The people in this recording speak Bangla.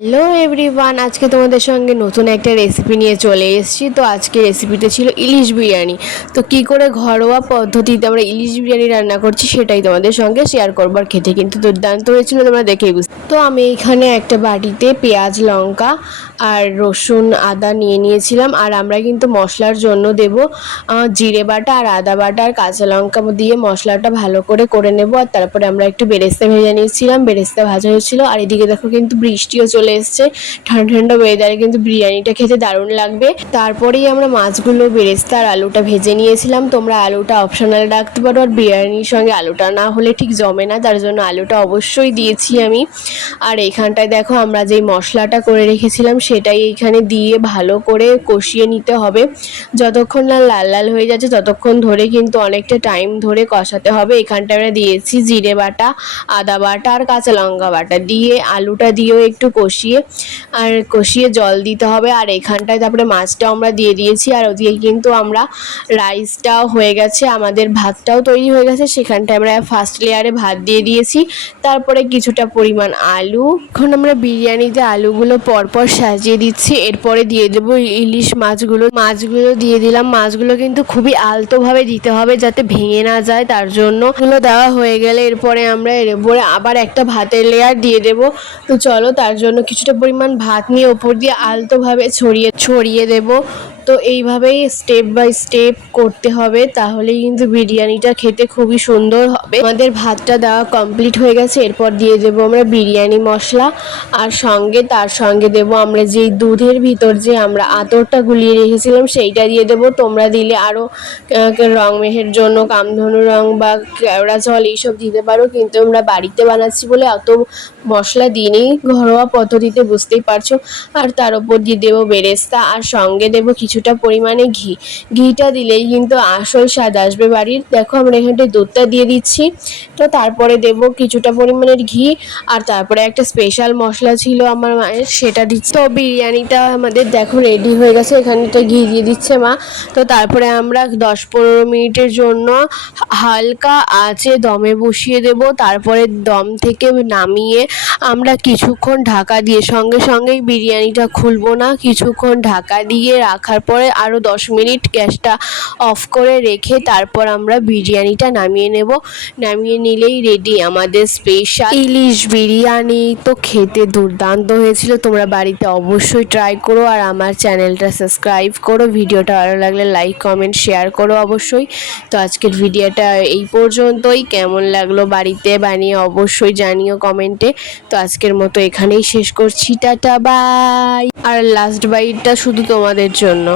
হ্যালো এভরিওয়ান, আজকে তোমাদের সঙ্গে নতুন একটা রেসিপি নিয়ে চলে এসেছি। তো আজকে রেসিপিটা ছিল ইলিশ বিরিয়ানি। তো কি করে ঘরোয়া পদ্ধতিতে আমরা ইলিশ বিরিয়ানি রান্না করছি সেটাই তোমাদের সঙ্গে শেয়ার করবো। আর খেতে কিন্তু দুর্দান্ত হয়েছিল, তোমরা দেখেই বুঝতে। তো আমি এখানে একটা বাটিতে পেঁয়াজ, লঙ্কা আর রসুন, আদা নিয়ে নিয়েছিলাম। আর আমরা কিন্তু মশলার জন্য দেব জিরে বাটা আর আদা বাটা আর কাঁচা লঙ্কা দিয়ে মশলাটা ভালো করে নেব। আর তারপরে আমরা একটু বেরেস্তা ভেজে নিয়েছিলাম, বেরেস্তা ভাজা হয়েছিল। আর এদিকে দেখো কিন্তু বৃষ্টিও চলে এসছে। ঠান্ডা ঠান্ডা ওয়েদারে কিন্তু বিরিয়ানিটা খেতে দারুণ লাগবে। তারপরেই আমরা মাছগুলো, বেরেস্তা আর আলুটা ভেজে নিয়েছিলাম। তোমরা আলুটা অপশনাল রাখতে পারো, আর বিরিয়ানির সঙ্গে আলুটা না হলে ঠিক জমে না, তার জন্য আলুটা অবশ্যই দিয়েছি আমি। আর এইখানটায় দেখো আমরা যেই মশলাটা করে রেখেছিলাম সেটাই এইখানে দিয়ে ভালো করে কষিয়ে নিতে হবে। যতক্ষণ না লাল লাল হয়ে যাচ্ছে ততক্ষণ ধরে কিন্তু অনেকটা টাইম ধরে কষাতে হবে। এখানটায় আমরা দিয়েছি জিরে বাটা, আদা বাটা আর কাঁচা লঙ্কা বাটা দিয়ে আলুটা দিয়েও একটু কষিয়ে জল দিতে হবে। আর এখানটায় তারপরে মাছটাও আমরা দিয়ে দিয়েছি। আর ওদিকে কিন্তু আমরা রাইসটাও হয়ে গেছে, আমাদের ভাতটাও তৈরি হয়ে গেছে। সেখানটায় আমরা ফার্স্ট লেয়ারে ভাত দিয়ে দিয়েছি, তারপরে কিছুটা পরিমাণ আলু। এখন আমরা বিরিয়ানিতে আলুগুলো পরপর সাজিয়ে দিচ্ছি। এরপরে দিয়ে দেবো ইলিশ মাছগুলো দিয়ে দিলাম। মাছগুলো কিন্তু খুবই আলতোভাবে দিতে হবে যাতে ভেঙে না যায়, তার জন্য এগুলো দেওয়া হয়ে গেলে এরপরে আমরা এর উপরে আবার একটা ভাতের লেয়ার দিয়ে দেবো। তো চলো, তার জন্য কিছুটা পরিমাণ ভাত নিয়ে ওপর দিয়ে আলতোভাবে ছড়িয়ে দেব। তো এইভাবেই স্টেপ বাই স্টেপ করতে হবে, তাহলেই কিন্তু বিরিয়ানিটা খেতে খুবই সুন্দর হবে। আমাদের ভাতটা দেওয়া কমপ্লিট হয়ে গেছে। এরপর দিয়ে দেবো আমরা বিরিয়ানি মশলা, আর তার সঙ্গে দেবো আমরা যেই দুধের ভিতর যে আমরা আতরটা গুলিয়ে রেখেছিলাম সেইটা দিয়ে দেবো। তোমরা দিলে আরও রং মেহের জন্য কামধনু রং বা কেওড়া জল এইসব দিতে পারো, কিন্তু আমরা বাড়িতে বানাচ্ছি বলে অত মশলা দিইনি, ঘরোয়া পদ্ধতিতে, বুঝতেই পারছো। আর তার উপর দিয়ে দেবো বেরেস্তা, আর সঙ্গে দেবো কিছুটা পরিমাণে ঘিটা দিলেই কিন্তু আসল স্বাদ আসবে বাড়ির। দেখো আমরা এখানটায় দুধটা দিয়ে দিচ্ছি। তো তারপরে দেবো কিছুটা পরিমাণের ঘি, আর তারপরে একটা স্পেশাল মশলা ছিল আমার মায়ের, সেটা দিচ্ছি। তো বিরিয়ানিটা আমাদের দেখো রেডি হয়ে গেছে। এখানটা ঘি দিয়ে দিচ্ছে মা। তো তারপরে আমরা 10-15 মিনিটের জন্য হালকা আঁচে দমে বসিয়ে দেব। তারপরে দম থেকে নামিয়ে আমরা কিছুক্ষণ ঢাকা দিয়ে, সঙ্গে সঙ্গেই বিরিয়ানিটা খুলবো না, কিছুক্ষণ ঢাকা দিয়ে রাখার পরে আরও 10 মিনিট গ্যাসটা অফ করে রেখে তারপর আমরা বিরিয়ানিটা নামিয়ে নেব। নামিয়ে নিলেই রেডি আমাদের স্পেশাল ইলিশ বিরিয়ানি। তো খেতে দুর্দান্ত হয়েছিল, তোমরা বাড়িতে অবশ্যই ট্রাই করো। আর আমার চ্যানেলটা সাবস্ক্রাইব করো, ভিডিওটা ভালো লাগলে লাইক, কমেন্ট, শেয়ার করো অবশ্যই। তো আজকের ভিডিওটা এই পর্যন্তই। কেমন লাগলো বাড়িতে বানিয়ে অবশ্যই জানিও কমেন্টে। তো আজকের মতো এখানেই শেষ করছি, টাটা বাই। আর লাস্ট বাইটটা শুধু তোমাদের জন্য।